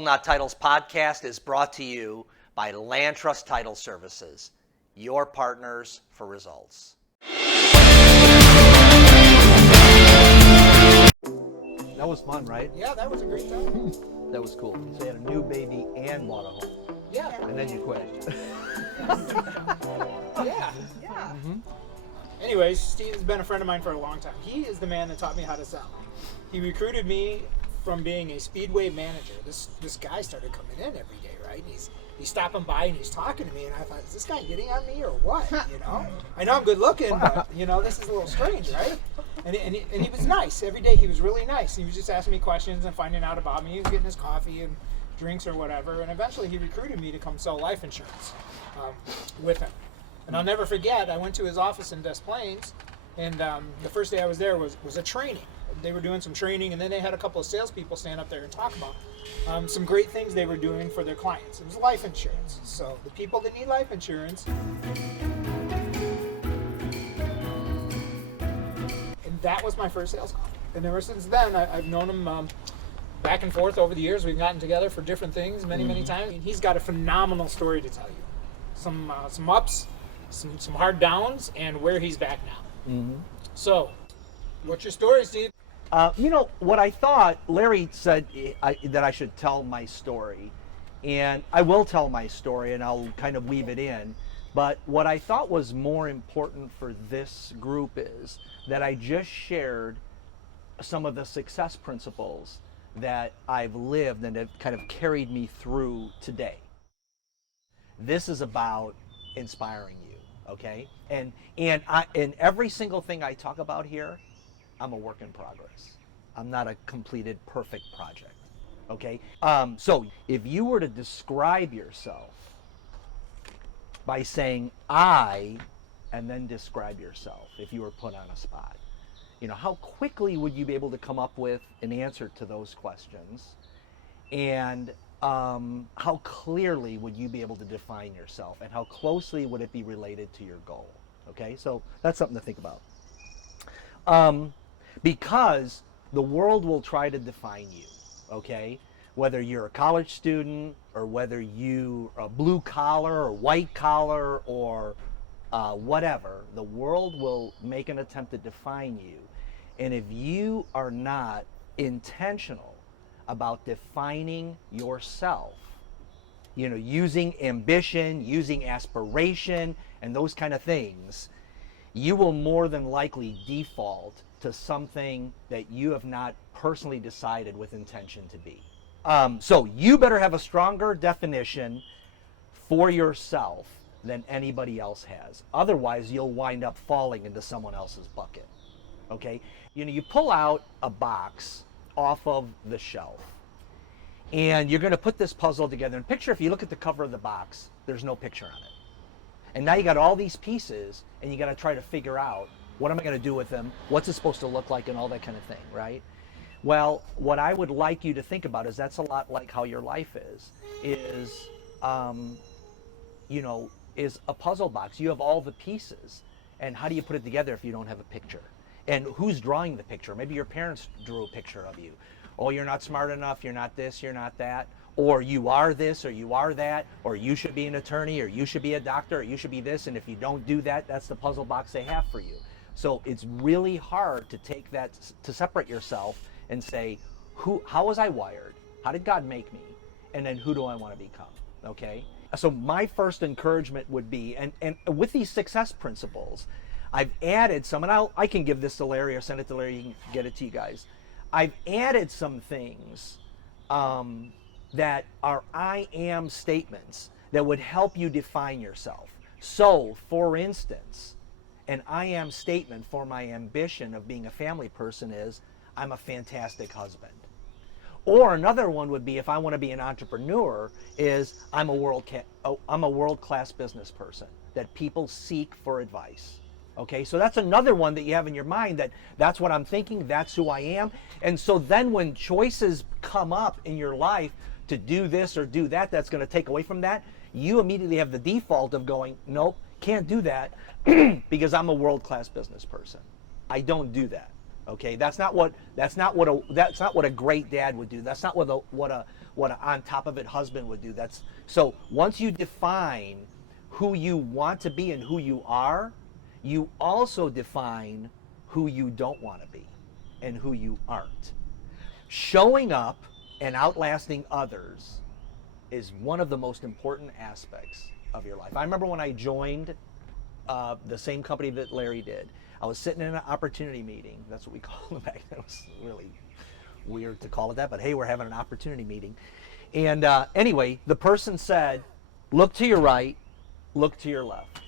Full Knot Titles podcast is brought to you by Land Trust Title Services, your partners for results. That was fun, right? Yeah, that was a great time. That was cool. So you had a new baby and bought a home. Yeah. And then you quit. Yeah. Anyways, Steve has been a friend of mine for a long time. He is the man that taught me how to sell. He recruited me from being a Speedway manager. This guy started coming in every day, right? He's stopping by and he's talking to me, and I thought, is this guy hitting on me or what? You know, I know I'm good looking, but you know, this is a little strange, right? And he was nice every day. He was really nice. He was just asking me questions and finding out about me. He was getting his coffee and drinks or whatever. And eventually, he recruited me to come sell life insurance with him. And I'll never forget. I went to his office in Des Plaines, and the first day I was there was a training. They were doing some training, and then they had a couple of salespeople stand up there and talk about some great things they were doing for their clients. It was life insurance. So the people that need life insurance. And that was my first sales call. And ever since then, I've known him back and forth over the years. We've gotten together for different things many times. And he's got a phenomenal story to tell you. Some ups, some hard downs, and where he's back now. So, what's your story, Steve? You know, what I thought, Larry said that I should tell my story. And I will tell my story, and I'll kind of weave it in. But what I thought was more important for this group is that I just shared some of the success principles that I've lived and have kind of carried me through today. This is about inspiring you, okay? And in every single thing I talk about here, I'm a work in progress. I'm not a completed perfect project, okay? So if you were to describe yourself by saying I, and then describe yourself, if you were put on a spot, you know, how quickly would you be able to come up with an answer to those questions? And how clearly would you be able to define yourself, and how closely would it be related to your goal? Okay, so that's something to think about. Because the world will try to define you, okay? Whether you're a college student, or whether you are blue collar or white collar or whatever, the world will make an attempt to define you. And if you are not intentional about defining yourself, you know, using ambition, using aspiration, and those kind of things, you will more than likely default to something that you have not personally decided with intention to be. So you better have a stronger definition for yourself than anybody else has. Otherwise, you'll wind up falling into someone else's bucket. Okay? You know, you pull out a box off of the shelf, and you're going to put this puzzle together. And picture, if you look at the cover of the box, there's no picture on it. And now you got all these pieces, and you got to try to figure out, what am I going to do with them? What's it supposed to look like, and all that kind of thing, right? Well, what I would like you to think about is that's a lot like how your life is you know, is a puzzle box. You have all the pieces, and how do you put it together if you don't have a picture? And who's drawing the picture? Maybe your parents drew a picture of you. Oh, you're not smart enough, you're not this, you're not that, or you are this, or you are that, or you should be an attorney, or you should be a doctor, or you should be this, and if you don't do that, that's the puzzle box they have for you. So it's really hard to take that, to separate yourself and say, how was I wired? How did God make me? And then who do I want to become? Okay? So my first encouragement would be, and with these success principles, I've added some, and I can give this to Larry or send it to Larry, you can get it to you guys. I've added some things that are I am statements that would help you define yourself. So, for instance, an I am statement for my ambition of being a family person is, I'm a fantastic husband. Or another one would be, if I want to be an entrepreneur, is I'm a world-class business person that people seek for advice. Okay, so that's another one that you have in your mind, that's what I'm thinking, that's who I am. And so then when choices come up in your life to do this or do that, that's going to take away from that, you immediately have the default of going, nope, can't do that because I'm a world-class business person. I don't do that. Okay, that's not what a great dad would do. That's not what a on top of it husband would do. That's so once you define who you want to be and who you are, you also define who you don't want to be and who you aren't. Showing up and outlasting others is one of the most important aspects of your life. I remember when I joined the same company that Larry did, I was sitting in an opportunity meeting. That's what we called it back then. It was really weird to call it that, but hey, we're having an opportunity meeting. And anyway, the person said, look to your right, look to your left,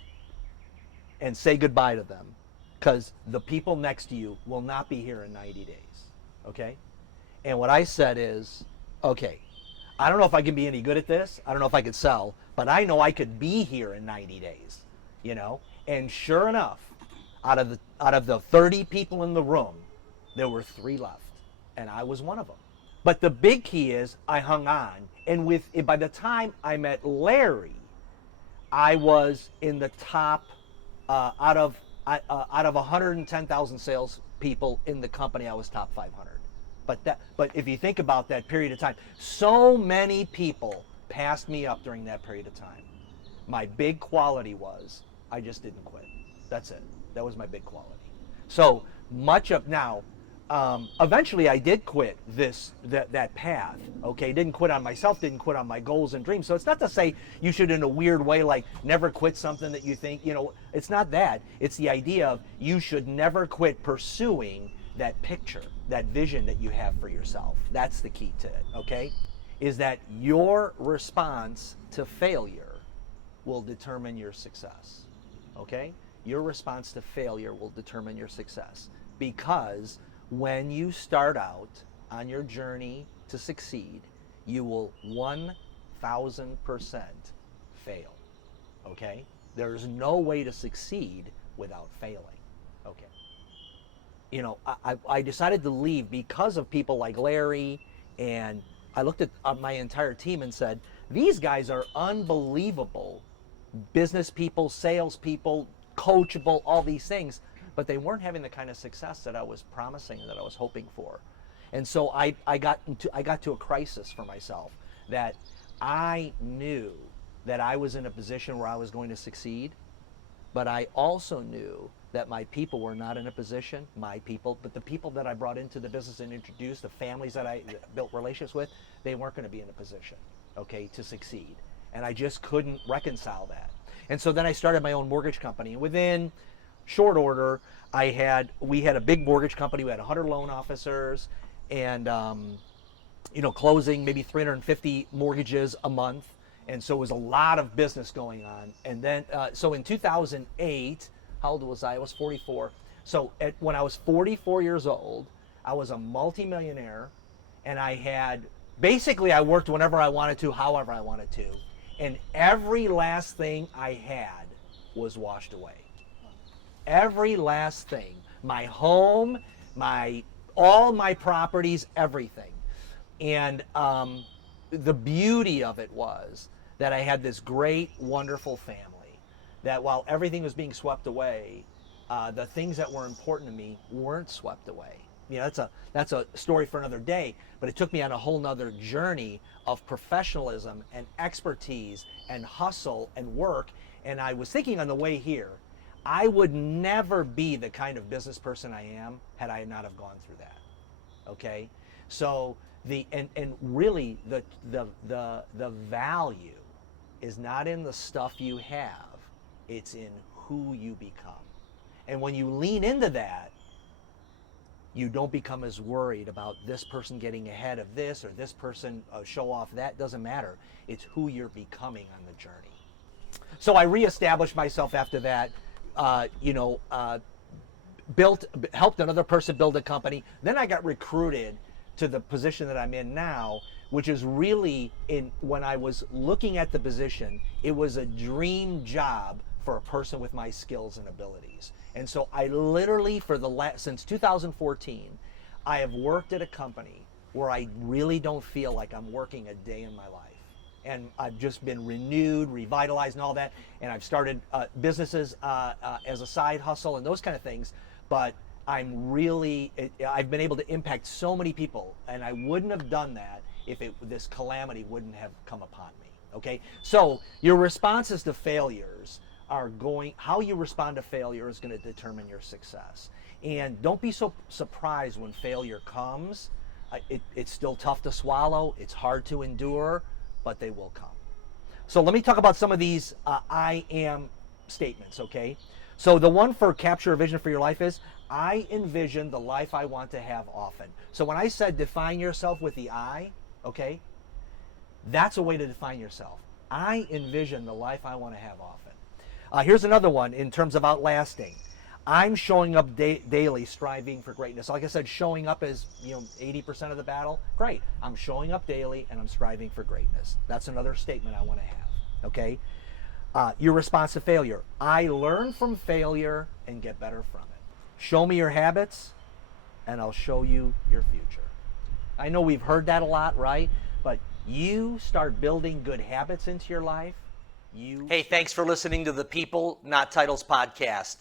and say goodbye to them, because the people next to you will not be here in 90 days, okay? And what I said is, okay, I don't know if I can be any good at this. I don't know if I could sell, but I know I could be here in 90 days, you know? And sure enough, out of the 30 people in the room, there were 3 left, and I was one of them. But the big key is I hung on, and by the time I met Larry, I was in the top out of 110,000 sales people in the company. I was top 500. But if you think about that period of time, so many people passed me up during that period of time. My big quality was I just didn't quit. That's it. That was my big quality. So much of now, eventually I did quit that path. Okay, didn't quit on myself, didn't quit on my goals and dreams. So it's not to say you should, in a weird way, like never quit something that you think, you know, it's not that. It's the idea of you should never quit pursuing that picture, that vision that you have for yourself. That's the key to it, okay? Is that your response to failure will determine your success, okay? Your response to failure will determine your success, because when you start out on your journey to succeed, you will 1,000% fail, okay? There's no way to succeed without failing, okay? You know, I decided to leave because of people like Larry, and I looked at my entire team and said, these guys are unbelievable business people, sales people, coachable, all these things, but they weren't having the kind of success that I was promising and that I was hoping for. And so I got to a crisis for myself, that I knew that I was in a position where I was going to succeed, but I also knew that my people were not in a position, but the people that I brought into the business and introduced, the families that I built relationships with, they weren't going to be in a position, okay, to succeed. And I just couldn't reconcile that. And so then I started my own mortgage company. And within short order, we had a big mortgage company. We had 100 loan officers, and closing maybe 350 mortgages a month. And so it was a lot of business going on. And then, so in 2008, how old was I? I was 44. So when I was 44 years old, I was a multimillionaire, and I worked whenever I wanted to, however I wanted to. And every last thing I had was washed away. Every last thing. My home, all my properties, everything. And the beauty of it was that I had this great, wonderful family, that while everything was being swept away, the things that were important to me weren't swept away. You know, that's a story for another day, but it took me on a whole nother journey of professionalism and expertise and hustle and work. And I was thinking on the way here, I would never be the kind of business person I am had I not have gone through that. Okay? So really the value is not in the stuff you have, it's in who you become. And when you lean into that, you don't become as worried about this person getting ahead of this or this person show off that. Doesn't matter. It's who you're becoming on the journey. So I reestablished myself after that, helped another person build a company. Then I got recruited to the position that I'm in now, which is really, when I was looking at the position, it was a dream job for a person with my skills and abilities. And so I literally, since 2014, I have worked at a company where I really don't feel like I'm working a day in my life. And I've just been renewed, revitalized, and all that. And I've started businesses as a side hustle and those kind of things. But I've been able to impact so many people, and I wouldn't have done that if this calamity wouldn't have come upon me. Okay, so your responses to failures how you respond to failure is going to determine your success. And don't be so surprised when failure comes. It's still tough to swallow, it's hard to endure, but they will come. So let me talk about some of these I am statements, okay? So the one for capture a vision for your life is, I envision the life I want to have often. So when I said define yourself with the I, okay, that's a way to define yourself. I envision the life I want to have often. Here's another one in terms of outlasting. I'm showing up daily, striving for greatness. Like I said, showing up is 80% of the battle. Great. I'm showing up daily and I'm striving for greatness. That's another statement I want to have. Okay. Your response to failure. I learn from failure and get better from it. Show me your habits and I'll show you your future. I know we've heard that a lot, right? But you start building good habits into your life. Hey, thanks for listening to the People Not Titles podcast.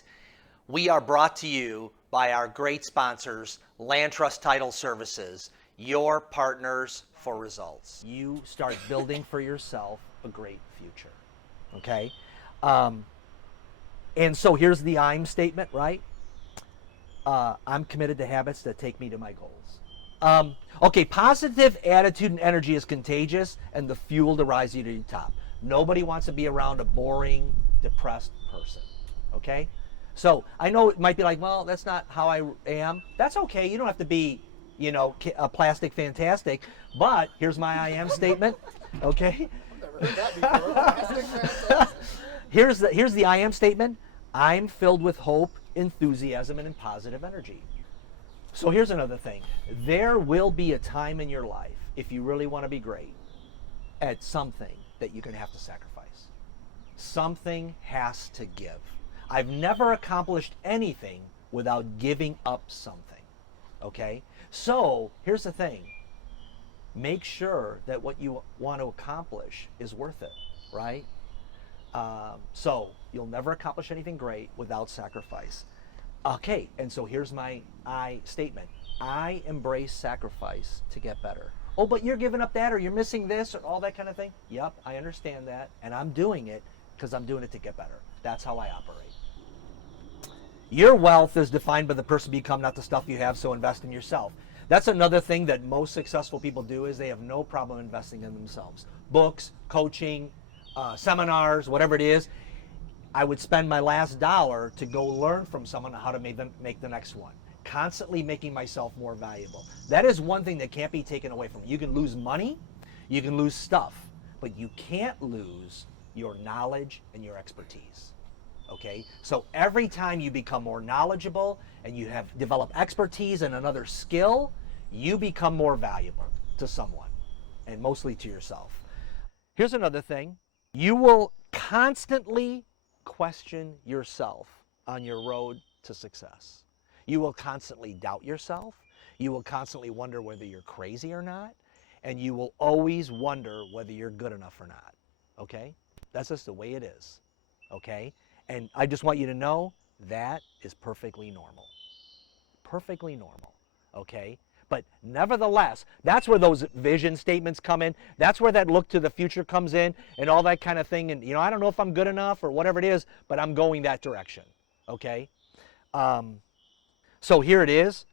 We are brought to you by our great sponsors, Land Trust Title Services, your partners for results. You start building for yourself a great future. Okay? And so here's the I'm statement, right? I'm committed to habits that take me to my goals. Okay, positive attitude and energy is contagious and the fuel to rise you to the top. Nobody wants to be around a boring, depressed person. Okay? So I know it might be like, well, that's not how I am. That's okay. You don't have to be, a plastic fantastic. But here's my I am statement. Okay? I've never heard that before. Here's the I am statement. I'm filled with hope, enthusiasm, and positive energy. So here's another thing. There will be a time in your life, if you really want to be great, at something that you're going to have to sacrifice. Something has to give. I've never accomplished anything without giving up something. Okay? So here's the thing. Make sure that what you want to accomplish is worth it, right? So you'll never accomplish anything great without sacrifice. Okay, and so here's my I statement. I embrace sacrifice to get better. Oh, but you're giving up that, or you're missing this, or all that kind of thing. Yep, I understand that, and I'm doing it because I'm doing it to get better. That's how I operate. Your wealth is defined by the person you become, not the stuff you have, so invest in yourself. That's another thing that most successful people do is they have no problem investing in themselves. Books, coaching, seminars, whatever it is. I would spend my last dollar to go learn from someone how to make the next one. Constantly making myself more valuable. That is one thing that can't be taken away from you. You can lose money, you can lose stuff, but you can't lose your knowledge and your expertise. Okay? So every time you become more knowledgeable and you have developed expertise and another skill, you become more valuable to someone, and mostly to yourself. Here's another thing. You will constantly question yourself on your road to success. You will constantly doubt yourself. You will constantly wonder whether you're crazy or not. And you will always wonder whether you're good enough or not. Okay? That's just the way it is. Okay? And I just want you to know that is perfectly normal. Perfectly normal. Okay? But nevertheless, that's where those vision statements come in. That's where that look to the future comes in and all that kind of thing. And, I don't know if I'm good enough or whatever it is, but I'm going that direction. Okay? So here it is.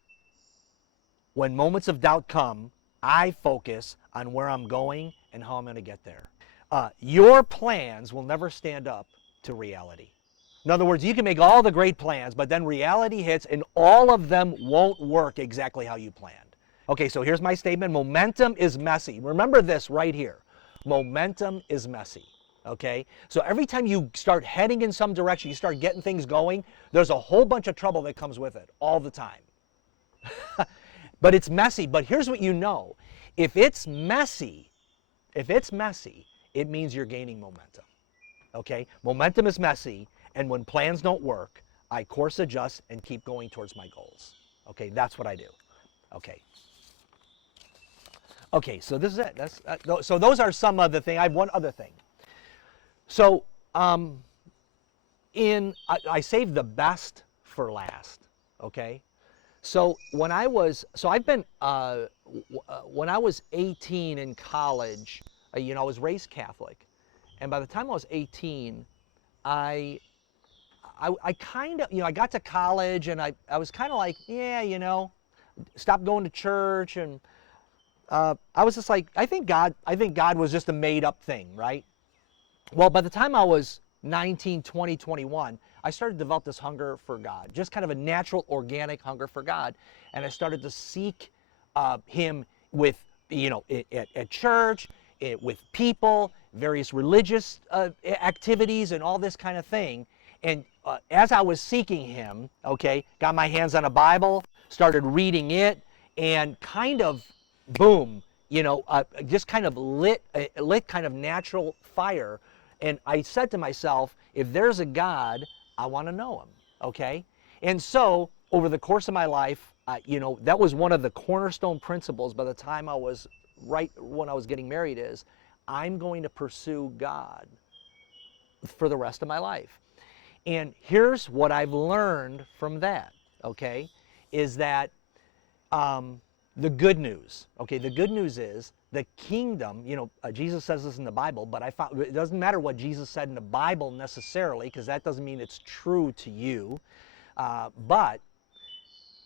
When moments of doubt come, I focus on where I'm going and how I'm going to get there. Your plans will never stand up to reality. In other words, you can make all the great plans, but then reality hits and all of them won't work exactly how you planned. Okay, so here's my statement. Momentum is messy. Remember this right here. Momentum is messy. Okay? So every time you start heading in some direction, you start getting things going, there's a whole bunch of trouble that comes with it all the time. But it's messy. But here's what you know. If it's messy, it means you're gaining momentum. Okay? Momentum is messy, and when plans don't work, I course adjust and keep going towards my goals. Okay? That's what I do. Okay. Okay, so this is it. So those are some other things. I have one other thing. So I saved the best for last, okay? So when I was, so I've been, when I was 18 in college, I was raised Catholic, and by the time I was 18, I kind of, I got to college and I was kind of like, yeah, stopped going to church, and I was just like, I think God was just a made up thing, right? Well, by the time I was 19, 20, 21, I started to develop this hunger for God, just kind of a natural, organic hunger for God. And I started to seek Him with, at church, with people, various religious activities, and all this kind of thing. And as I was seeking Him, okay, got my hands on a Bible, started reading it, and kind of, boom, just kind of lit kind of natural fire. And I said to myself, if there's a God, I want to know Him, okay? And so over the course of my life, that was one of the cornerstone principles by the time I was, right when I was getting married, is I'm going to pursue God for the rest of my life. And here's what I've learned from that, okay, is that the good news, okay, the good news is the kingdom, Jesus says this in the Bible, but I found it doesn't matter what Jesus said in the Bible necessarily, because that doesn't mean it's true to you. But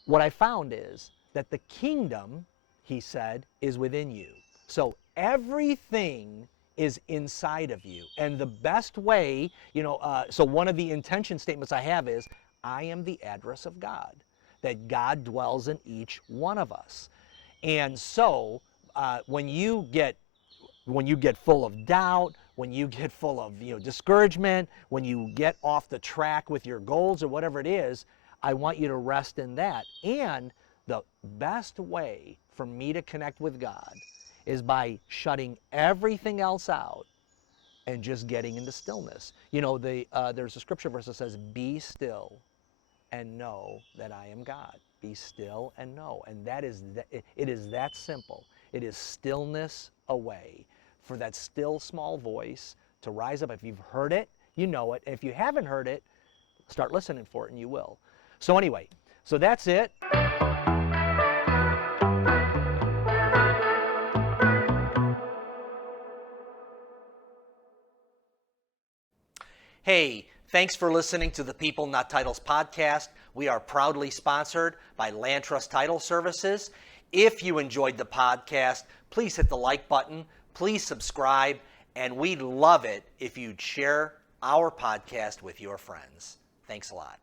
what I found is that the kingdom, He said, is within you. So everything is inside of you. And the best way, so one of the intention statements I have is, I am the address of God, that God dwells in each one of us. And so when you get full of doubt, when you get full of discouragement, when you get off the track with your goals or whatever it is, I want you to rest in that. And the best way for me to connect with God is by shutting everything else out and just getting into stillness. There's a scripture verse that says, "Be still and know that I am God." Be still and know. And it is that simple. It is stillness away, for that still small voice to rise up. If you've heard it, you know it. And if you haven't heard it, start listening for it and you will. So anyway, so that's it. Hey, thanks for listening to the People Not Titles podcast. We are proudly sponsored by Land Trust Title Services. If you enjoyed the podcast, please hit the like button, please subscribe, and we'd love it if you'd share our podcast with your friends. Thanks a lot.